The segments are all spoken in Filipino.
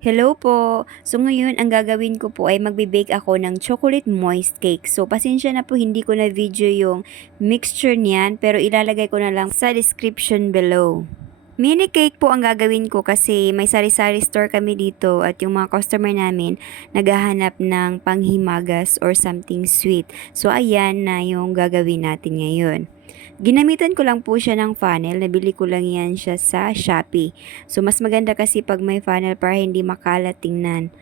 Hello po. So ngayon ang gagawin ko po ay magbe-bake ako ng chocolate moist cake. So pasensya na po hindi ko na video yung mixture niyan pero ilalagay ko na lang sa description below. Mini cake po ang gagawin ko kasi may sari-sari store kami dito at yung mga customer namin naghahanap ng panghimagas or something sweet. So ayan na yung gagawin natin ngayon. Ginamitan ko lang po siya ng funnel, nabili ko lang yan siya sa Shopee. So mas maganda kasi pag may funnel para hindi makalat tingnan.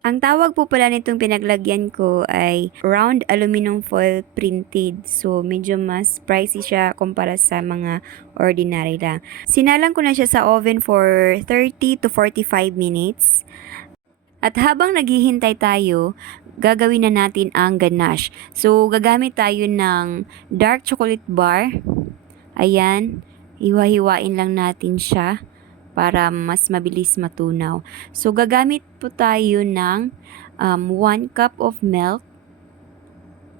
Ang tawag po pala nitong pinaglagyan ko ay round aluminum foil printed. So, medyo mas pricey siya kumpara sa mga ordinary lang. Sinalang ko na siya sa oven for 30 to 45 minutes. At habang naghihintay tayo, gagawin na natin ang ganache. So, gagamit tayo ng dark chocolate bar. Ayan, hiwa-hiwain lang natin siya para mas mabilis matunaw. So, gagamit po tayo ng 1 cup of milk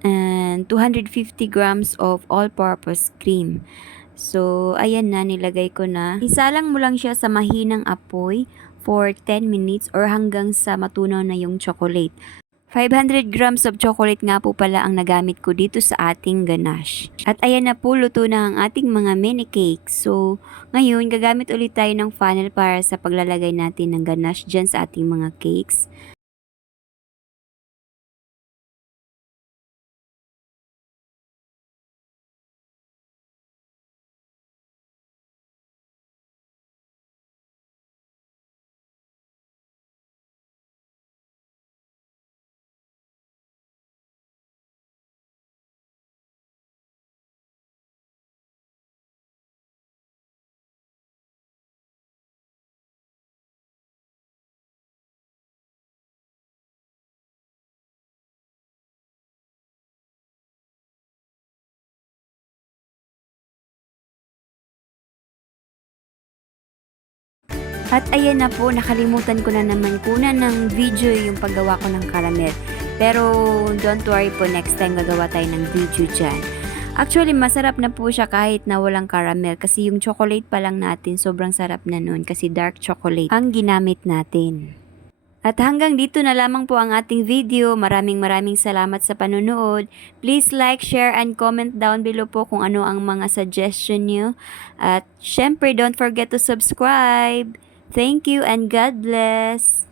and 250 grams of all-purpose cream. So, ayan na, nilagay ko na. Isalang mo lang siya sa mahinang apoy for 10 minutes or hanggang sa matunaw na yung chocolate. 500 grams of chocolate nga po pala ang nagamit ko dito sa ating ganache. At ayan na po, luto na ang ating mga mini cake. So, ngayon, gagamit ulit tayo ng funnel para sa paglalagay natin ng ganache dyan sa ating mga cakes. At ayan na po, nakalimutan ko na naman kunan ng video yung paggawa ko ng caramel. Pero don't worry po, next time gagawa tayo ng video dyan. Actually, masarap na po siya kahit na walang caramel kasi yung chocolate pa lang natin sobrang sarap na nun kasi dark chocolate ang ginamit natin. At hanggang dito na lamang po ang ating video. Maraming salamat sa panonood. Please like, share, and comment down below po kung ano ang mga suggestion nyo. At syempre, don't forget to subscribe. Thank you and God bless.